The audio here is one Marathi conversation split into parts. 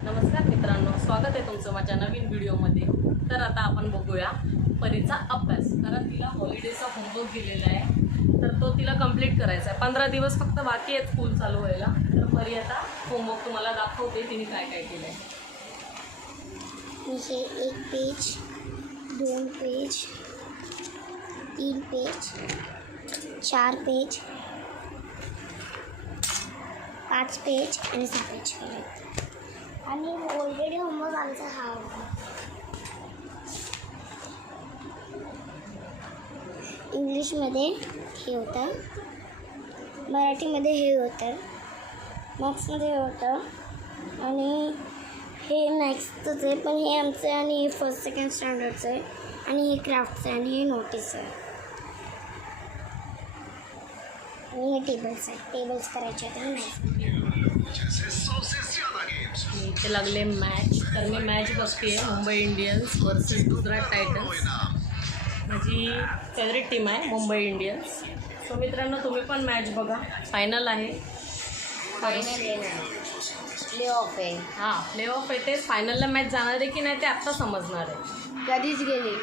नमस्कार मित्रांनो, स्वागत आहे तुमचं माझ्या नवीन व्हिडिओमध्ये. तर आता आपण बघूया परीचा अभ्यास. कारण तिला हॉलिडेजचा होमवर्क दिलेला आहे, तर तो तिला कंप्लीट करायचा आहे. 15 दिवस फक्त बाकी आहेत स्कूल चालू व्हायला. तर परी आता होमवर्क तुम्हाला दाखवते तिने काय काय केलं आहे. हे 1 page, 2 page, 3 page, 4 page, 5 page आणि 6 पेज केले. आणि ऑलरेडी होमवर्क आमचा हा होता. इंग्लिशमध्ये हे होतं, मराठीमध्ये हे होतं, मॅथ्समध्ये हे होतं आणि हे नेक्स्टच आहे. पण हे आमचं आहे आणि हे फर्स्ट सेकंड स्टँडर्डचं आहे आणि हे क्राफ्टचं आहे आणि हे नोटीस आहे आणि हे टेबल्स आहे. टेबल्स करायचे आहेत आणि इथे लागले मॅच. तर मी मॅच बघते Mumbai Indians versus Gujarat Titans. माझी फेवरेट टीम आहे मुंबई इंडियन्स. सो मित्रांनो, तुम्ही पण मॅच बघा. फायनल आहे. प्ले ऑफ आहे. हां, प्ले ऑफ आहे. तेच फायनलला मॅच जाणार आहे की नाही ते आत्ता समजणार आहे. कधीच गेली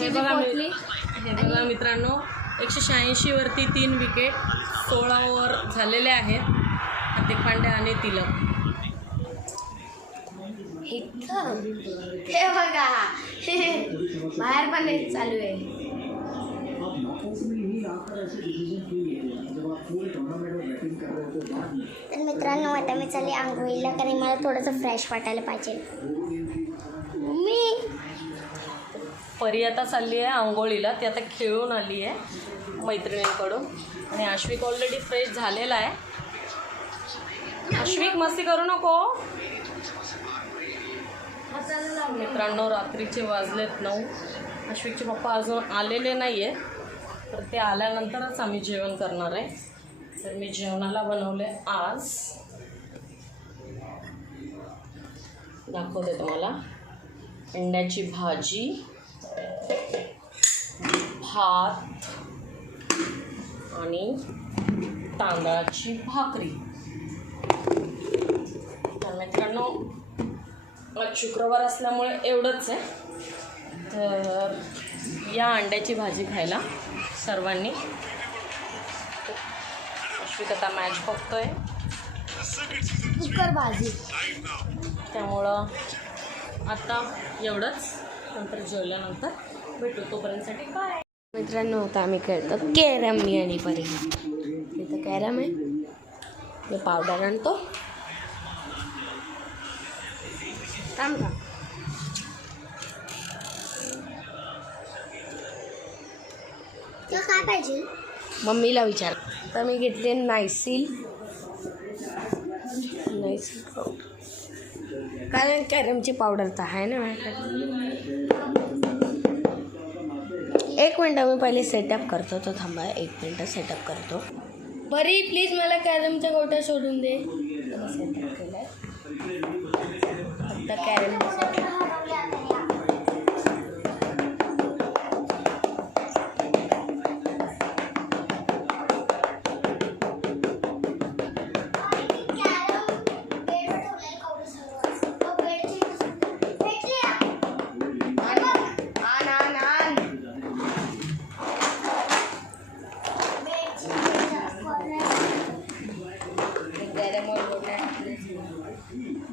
हे बघा मित्रांनो, 186 वरती 3 विकेट, 16 ओव्हर झालेले आहेत. हार्दिक पांड्या आणि तिलक. हे बघा बाहेर पण एक चालू आहे. तर मित्रांनो, आता मी चालले आंघोळीला, कारण मला थोडंसं फ्रेश वाटायला पाहिजे. मी परी आता चालली आहे आंघोळीला. ती आता खेळून आली आहे मैत्रिणींकडून आणि आश्विक ऑलरेडी फ्रेश झालेला आहे. आश्विक, मस्ती करू नको. मित्रांनो, रात्रीचे वाजलेत 9. आश्विकचे पप्पा अजून आलेले नाही आहे, तर ते आल्यानंतरच आम्ही जेवण करणार आहे. तर मी जेवणाला बनवले आज, दाखवते तुम्हाला, अंड्याची भाजी, भात आणि तांदळाची भाकरी. तर मित्रांनो, आज शुक्रवार असल्यामुळे एवढंच आहे. तर या अंड्याची भाजी खायला सर्वांनी. अश्विक आता मॅच बघतोय, कुकर भाजी. त्यामुळं आता एवढंच. नंतर जेवल्यानंतर भेटू. तोपर्यंतसाठी काय. मित्रांनो, आता आम्ही खेळतो कॅरम. मी आणि परी. इथं कॅरम आहे. मी पावडर आणतो. थांब का. काय पाहिजे मम्मीला विचार. तर मी घेतले नायसिल पावडर, कारण कॅरमची पावडर तर आहे ना माझ्याकडे. 1 मिनटं मी पहिले सेटअप करतो. तो थांबा, 1 मिनटं सेटअप करतो. बरी प्लीज मला कॅरमच्या गोट्या सोडून दे. सेटअप केलं आहे आता कॅरम.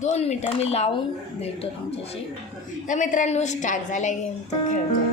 दोन मिनटं मी लावून भेटतो तुमच्याशी. तर मित्रांनो, स्टार्ट झाला गेम. तर खेळतो.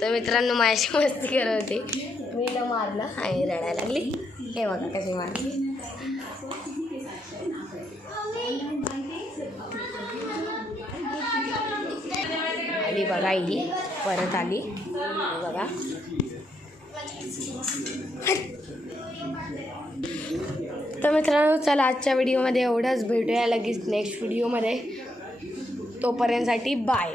तर मित्रांनो माझ्याशी मस्ती करत होती, मी न मारलं आणि रडायला लागली. हे बघा कशी मारली. आली बघा, ही परत आली बघा. तर मित्रांनो चला आजच्या व्हिडिओमध्ये एवढंच. भेटूया लगेच नेक्स्ट व्हिडिओमध्ये. तोपर्यंतसाठी बाय.